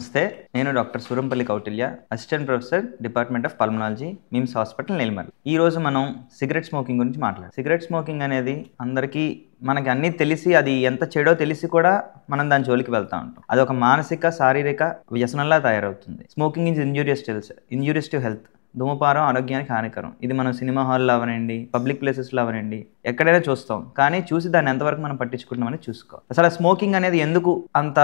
నమస్తే. నేను doctor Surampalli Kautilya, assistant professor, department of pulmonology, MIMS hospital, Nellimarla. ఈరోజు మనం సిగరెట్ స్మోకింగ్ గురించి మాట్లాడాలి. సిగరెట్ స్మోకింగ్ అనేది అందరికీ మనకి అన్నీ తెలిసి అది ఎంత చెడో తెలిసి కూడా మనం దాని జోలికి వెళ్తూ ఉంటాం. అది ఒక మానసిక, శారీరక వ్యసనంలా తయారవుతుంది. Smoking is injurious to health. ధూమపానం ఆరోగ్యానికి హానికరం. ఇది మనం సినిమా హాల్లో అవనండి, పబ్లిక్ ప్లేసెస్లో అవనండి, ఎక్కడైనా చూస్తాం. కానీ చూసి దాన్ని ఎంతవరకు మనం పట్టించుకుంటామని చూసుకోవాలి. అసలు స్మోకింగ్ అనేది ఎందుకు అంత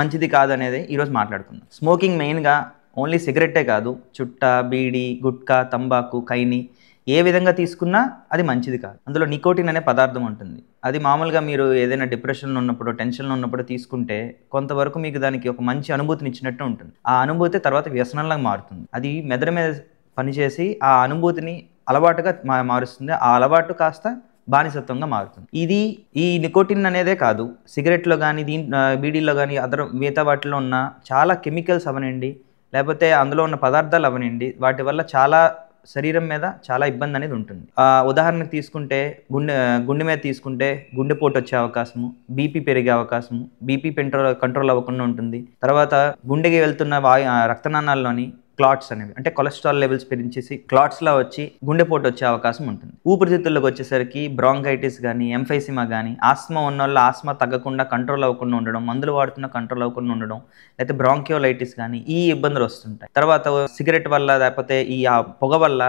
మంచిది కాదు అనేది ఈరోజు మాట్లాడుకుందాం. స్మోకింగ్ మెయిన్గా ఓన్లీ సిగరెట్టే కాదు, చుట్ట, బీడి, గుట్కా, తంబాకు, కైని ఏ విధంగా తీసుకున్నా అది మంచిది కాదు. అందులో నికోటిన్ అనే పదార్థం ఉంటుంది. అది మామూలుగా మీరు ఏదైనా డిప్రెషన్లో ఉన్నప్పుడు, టెన్షన్లో ఉన్నప్పుడు తీసుకుంటే కొంతవరకు మీకు దానికి ఒక మంచి అనుభూతిని ఇచ్చినట్టు ఉంటుంది. ఆ అనుభూతి తర్వాత వ్యసనంలాగా మారుతుంది. అది మెదడు మీద పనిచేసి ఆ అనుభూతిని అలవాటుగా మారుస్తుంది. ఆ అలవాటు కాస్త బానిసత్వంగా మారుతుంది. ఈ నికోటిన్ అనేదే కాదు, సిగరెట్లో కానీ బీడీలో కానీ మిగతా వాటిలో ఉన్న చాలా కెమికల్స్ అవనండి, లేకపోతే అందులో ఉన్న పదార్థాలు అవనండి, వాటి వల్ల చాలా శరీరం మీద చాలా ఇబ్బంది అనేది ఉంటుంది. ఉదాహరణకు తీసుకుంటే గుండె మీద తీసుకుంటే గుండెపోటు వచ్చే అవకాశము, బీపీ పెరిగే అవకాశము, బీపీ కంట్రోల్ అవ్వకుండా ఉంటుంది. తర్వాత గుండెకి వెళ్తున్న రక్తనాళాల్లోని క్లాట్స్ అనేవి, అంటే కొలెస్ట్రాల్ లెవెల్స్ పెంచేసి క్లాట్స్లా వచ్చి గుండెపోటు వచ్చే అవకాశం ఉంటుంది. ఊపిరితిత్తుల్లోకి వచ్చేసరికి బ్రాంకైటిస్ కానీ, ఎంఫైసిమా కానీ, ఆస్మా ఉన్న వాళ్ళు ఆస్మా తగ్గకుండా కంట్రోల్ అవ్వకుండా ఉండడం, మందులు వాడుతున్న కంట్రోల్ అవ్వకుండా ఉండడం, లేకపోతే బ్రాంకియోలైటిస్ కానీ ఈ ఇబ్బందులు వస్తుంటాయి. తర్వాత సిగరెట్ వల్ల, లేకపోతే ఈ పొగ వల్ల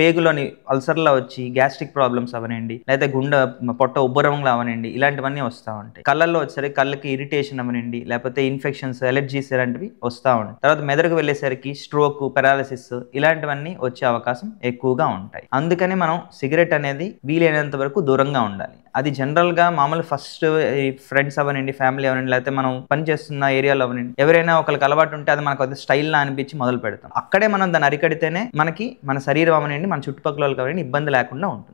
పేగులోని అల్సర్లా వచ్చి గ్యాస్ట్రిక్ ప్రాబ్లమ్స్ అవనండి, లేకపోతే పొట్ట ఉబ్బరంగా అవనండి, ఇలాంటివన్నీ వస్తూ ఉంటాయి. కళ్ళల్లో వచ్చేసరికి కళ్ళకి ఇరిటేషన్ అవనండి, లేకపోతే ఇన్ఫెక్షన్స్, ఎలర్జీస్ ఇలాంటివి వస్తూ ఉంటాయి. తర్వాత మెదడుకు వెళ్ళేసరికి స్ట్రోక్, పెరాలసిస్ ఇలాంటివన్నీ వచ్చే అవకాశం ఎక్కువగా ఉంటాయి. అందుకని మనం సిగరెట్ అనేది వీలైనంత వరకు దూరంగా ఉండాలి. అది జనరల్గా మామూలు ఫస్ట్ ఫ్రెండ్స్ అవనండి, ఫ్యామిలీ అవనండి, లేకపోతే మనం పనిచేస్తున్న ఏరియాలో అవనండి, ఎవరైనా ఒకరికి అలవాటు ఉంటే అది మనకు అది స్టైల్లా అనిపించి మొదలు పెడతాం. అక్కడే మనం దాన్ని అరికడితేనే మనకి మన శరీరం అవనండి, మన చుట్టుపక్కల వాళ్ళకి అవనండి ఇబ్బంది లేకుండా ఉంటుంది.